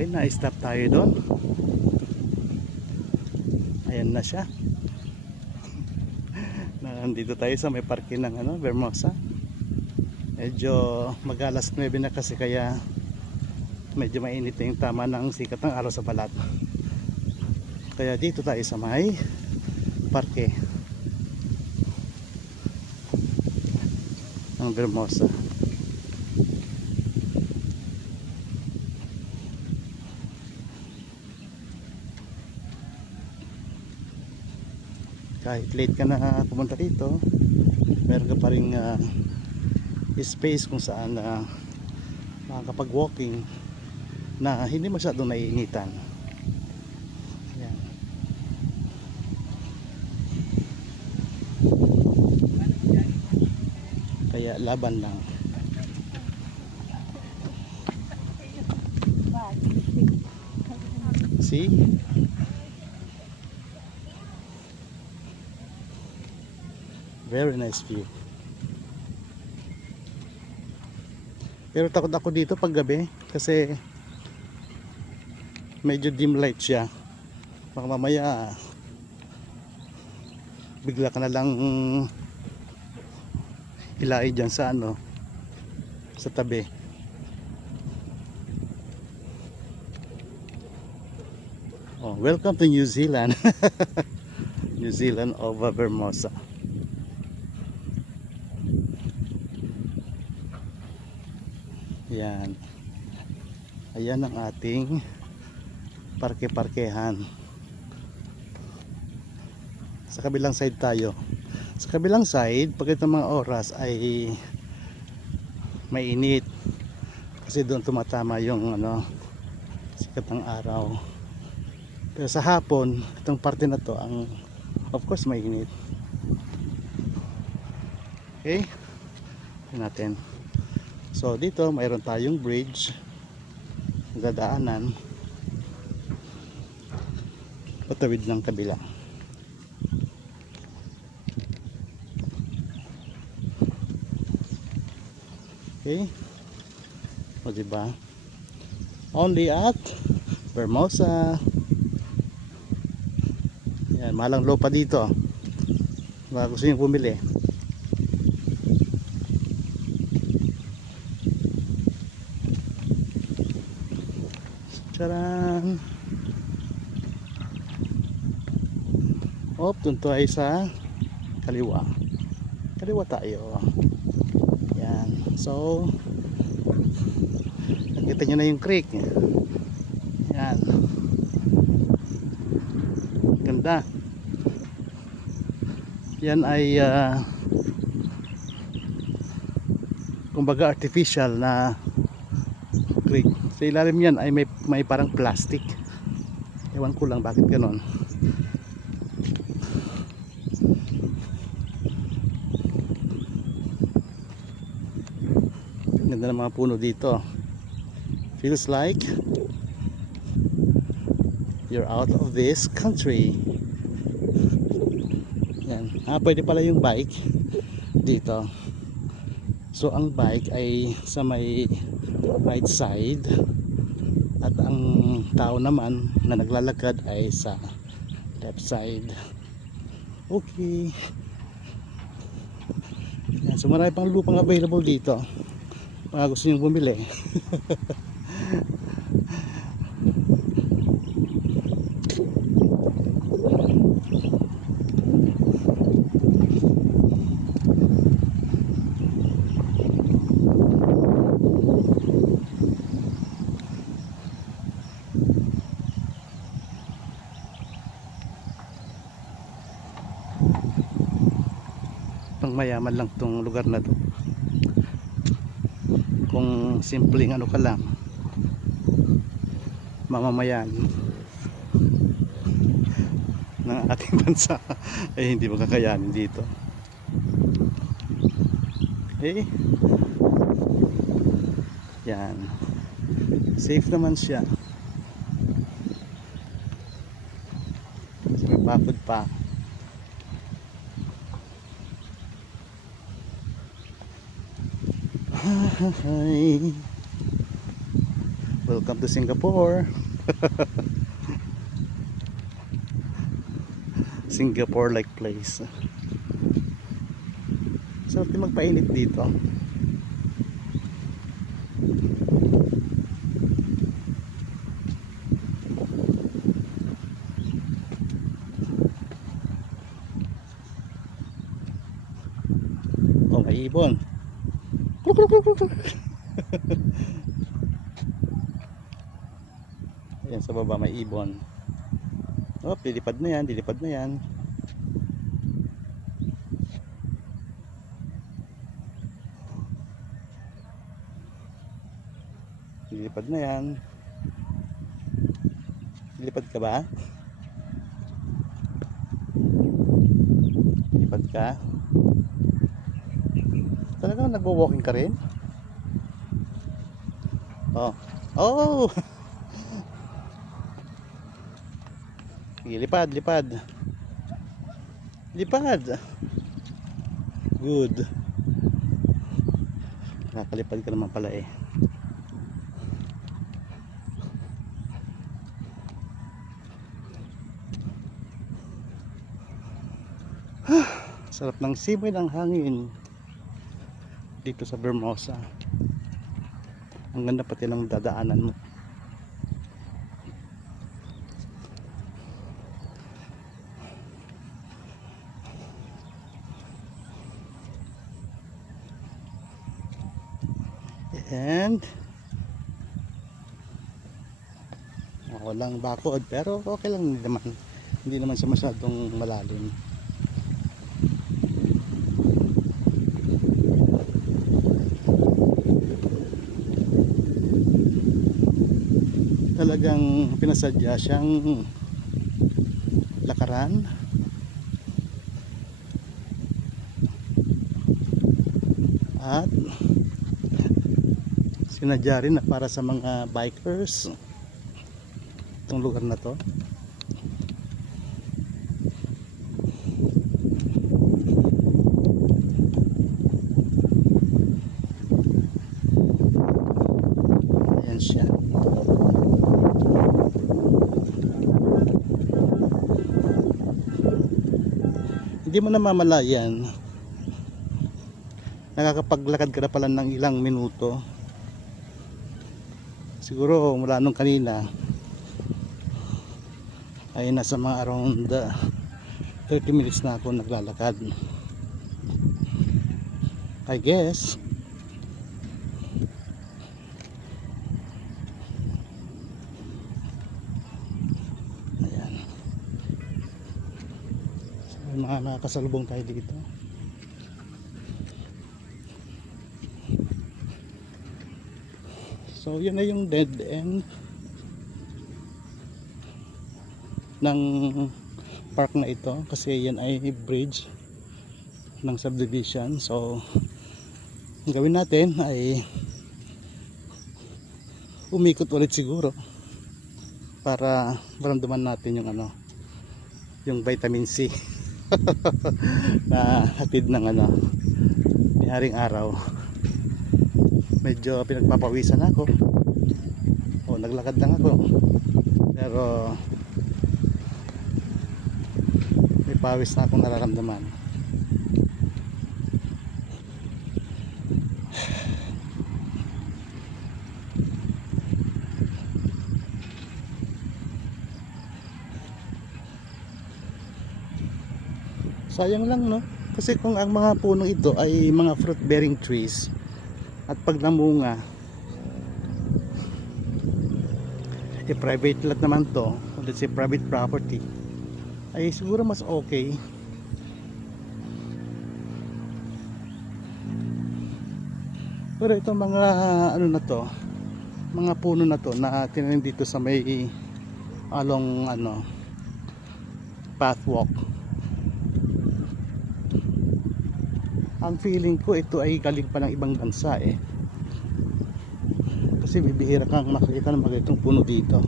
Okay, na-stop tayo doon. Ayan na siya. Nandito tayo sa may parking ng Vermosa. Medyo mag-alas 9 na kasi, kaya medyo mainit na yung tama ng sikat ng araw sa balat. Kaya dito tayo sa may parke ng Vermosa. Kahit late ka na pumunta dito, meron ka pa rin space kung saan makakapag walking na hindi masyadong naiinitan. Yan. Kaya laban lang. See? Very nice view. Pero takot ako dito pag gabi kasi medyo dim light siya. Baka mamaya bigla ka na lang hilai dyan sa sa tabi. Oh, welcome to New Zealand. New Zealand of Vermosa. Yan. Ayan ang ating parke-parkehan. Sa kabilang side tayo. Sa kabilang side, pag itong mga oras ay mainit. Kasi doon tumatama yung sikat ng araw. Pero sa hapon, itong parte na to ang of course mainit. Okay? Tingnan natin. So dito mayroon tayong bridge dadaanan patawid ng kabila. Okay, o diba, only at Vermosa. Yan, malang lupa dito, baka gusto nyo bumili. Charan. Oh, tunto ay sa kaliwa. Kaliwa tayo. Yan. So, nakita nyo na yung creek. Yan. Ganda. Yan ay kumbaga artificial na creek. Sa ilalim yan ay may parang plastic. Ewan ko lang bakit ganon. Ganda ng mga puno dito. Feels like you're out of this country. Yan. Pwede pala yung bike dito. So ang bike ay sa may right side at ang tao naman na naglalakad ay sa left side. Okay. Yan. So marami pang lupang available dito. Mga gusto nyo bumili. Pang mayaman lang tong lugar na to. Kung simpleng ka lang, mamamayan ng ating bansa ay hindi makakayanin dito. Okay? Yan. Safe naman siya. May bakod pa. Welcome to Singapore. Singapore like place. Sarap din magpainit dito. Oh, may ibon. Ayan sa baba may ibon. Oh, dilipad na yan, dilipad na yan. Dilipad na yan. Dilipad ka ba? Dilipad ka? Talagang nagwo-walking ka rin? Oh. Oh! Sige, lipad, lipad. Lipad. Good. Nakakalipad ka naman pala eh. Sarap ng simoy ng hangin dito sa Vermosa. Ang ganda pati ng dadaanan mo. And walang bakod pero okay lang naman. Hindi naman siya masyadong malalim. Talagang pinasadya siyang lakaran at sinadya rin na para sa mga bikers itong lugar na to. Ayan siya. Hindi mo na mamalayan, nakakapaglakad ka na pala ng ilang minuto. Siguro mula nung kanina ay nasa mga around 30 minutes na ako naglalakad, I guess. Ayan. So, mga nakakasalubong tayo dito. So yun na yung dead end ng park na ito, kasi yan ay bridge ng subdivision. So ang gawin natin ay umikot ulit siguro para maramdaman natin yung yung vitamin C na hatid ng ni Haring Araw. Medyo pinagpapawisan ako. Naglakad lang ako. Pero may pawis na akong nararamdaman. Sayang lang, no? Kasi kung ang mga puno ito ay mga fruit bearing trees at pag namunga, private lot naman to, let's say private property, ay siguro mas okay. Pero itong mga na to, mga puno na to na tinanim dito sa may along pathwalk, ang feeling ko ito ay galing pa ng ibang bansa eh. Kasi bibihira kang makikita ng mga itong puno dito.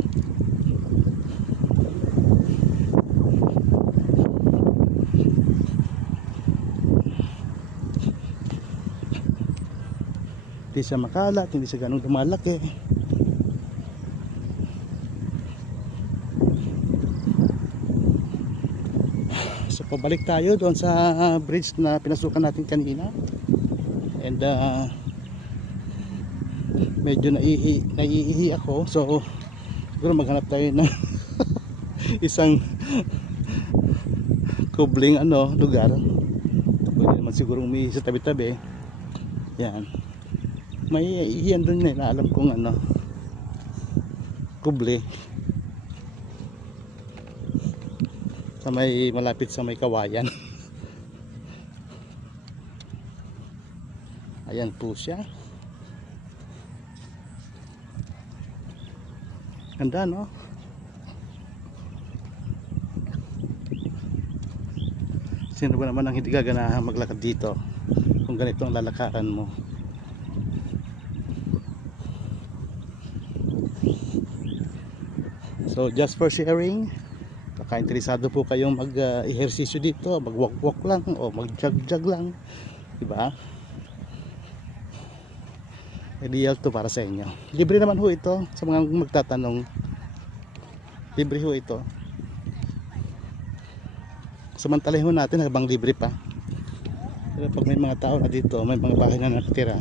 Hindi siya makalat, hindi siya ganun lumalaki. pabalik tayo doon sa bridge na pinasukan natin kanina. And medyo naiihi ako, so siguro maghanap tayo ng isang kubling lugar. Pwede naman siguro umihi sa tabi-tabi. Yan, may ihiyan doon na alam kong kubli sa may malapit sa may kawayan. Ayan po siya. Ganda, no? Sino ba naman ang hindi gaganahan maglakad dito kung ganito ang lalakaran mo? So just for sharing, baka interesado po kayong mag-ehersisyo dito, mag-walk-walk lang o mag-jog-jog lang, diba? Ideal to para sa inyo. Libre naman ho ito sa mga magtatanong. Libre ho ito. Samantalahin ho natin habang libre pa. Pero pag may mga tao na dito, may mga bahay na nakatira,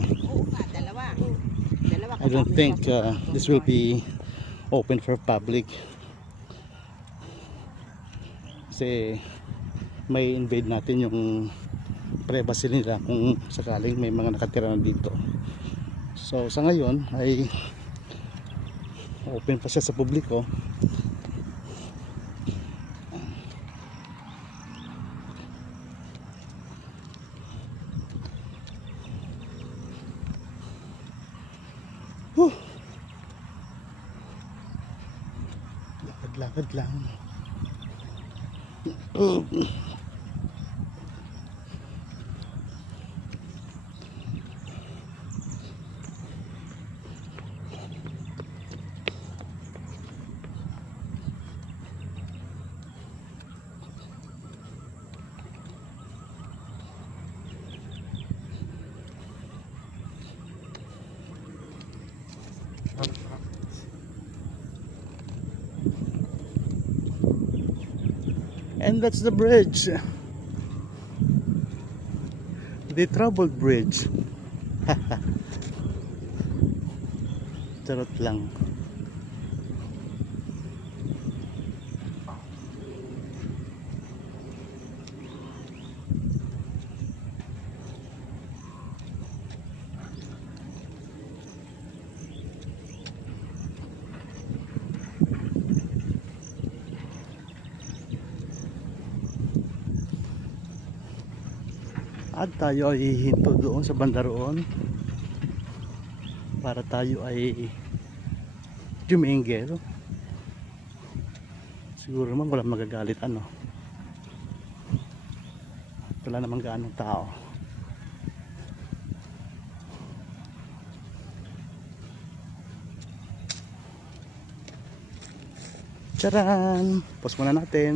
I don't think this will be open for public. Kasi may invade natin yung privacy nila kung sakaling may mga nakatira na dito. So sa ngayon ay open pa siya sa publiko. Lakad lang. And that's the bridge, the troubled bridge. Charot lang. At tayo ay hihinto doon sa banda roon para tayo ay juminggel. Siguro naman walang magagalit wala namang gaanong tao. Charan! Pause muna natin.